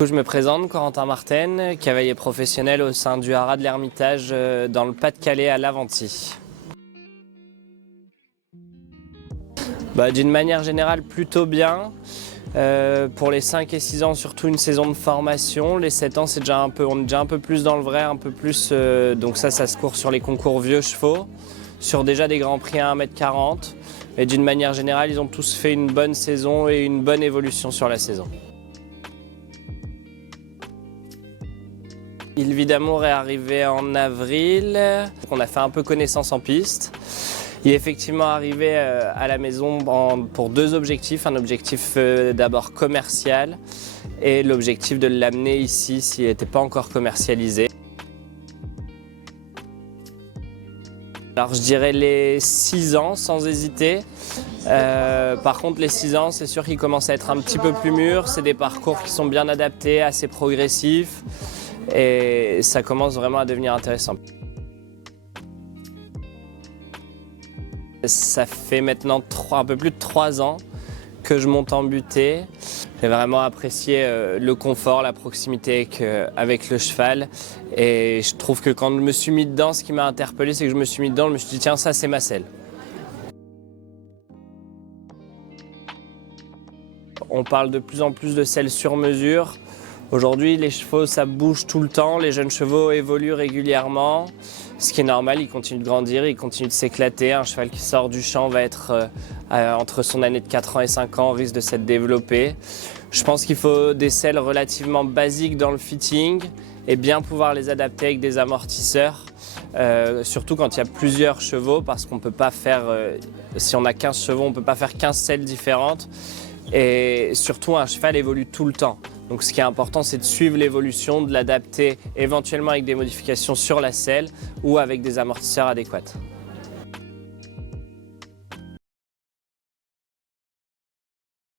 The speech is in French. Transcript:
Je me présente, Corentin Marten, cavalier professionnel au sein du haras de l'Ermitage dans le Pas-de-Calais à Laventie. D'une manière générale, plutôt bien. Pour les 5 et 6 ans, surtout une saison de formation. Les 7 ans, on est déjà un peu plus dans le vrai, un peu plus. Donc ça se court sur les concours vieux chevaux, sur déjà des grands prix à 1,40 m. Et d'une manière générale, ils ont tous fait une bonne saison et une bonne évolution sur la saison. Il Vidamo est arrivé en avril. On a fait un peu connaissance en piste. Il est effectivement arrivé à la maison pour 2 objectifs. Un objectif d'abord commercial et l'objectif de l'amener ici s'il n'était pas encore commercialisé. Alors je dirais les 6 ans sans hésiter. Par contre les 6 ans, c'est sûr qu'ils commencent à être un petit peu plus mûrs. C'est des parcours qui sont bien adaptés, assez progressifs. Et ça commence vraiment à devenir intéressant. Ça fait maintenant un peu plus de 3 ans que je monte en butée. J'ai vraiment apprécié le confort, la proximité avec le cheval. Et je trouve que quand je me suis mis dedans, ce qui m'a interpellé, c'est que je me suis mis dedans, je me suis dit tiens, ça c'est ma selle. On parle de plus en plus de selles sur mesure. Aujourd'hui, les chevaux, ça bouge tout le temps. Les jeunes chevaux évoluent régulièrement. Ce qui est normal, ils continuent de grandir, ils continuent de s'éclater. Un cheval qui sort du champ va être entre son année de 4 ans et 5 ans, risque de s'être développé. Je pense qu'il faut des selles relativement basiques dans le fitting et bien pouvoir les adapter avec des amortisseurs. Surtout quand il y a plusieurs chevaux, parce qu'on ne peut pas faire, si on a 15 chevaux, on ne peut pas faire 15 selles différentes. Et surtout, un cheval évolue tout le temps. Donc ce qui est important, c'est de suivre l'évolution, de l'adapter éventuellement avec des modifications sur la selle ou avec des amortisseurs adéquats.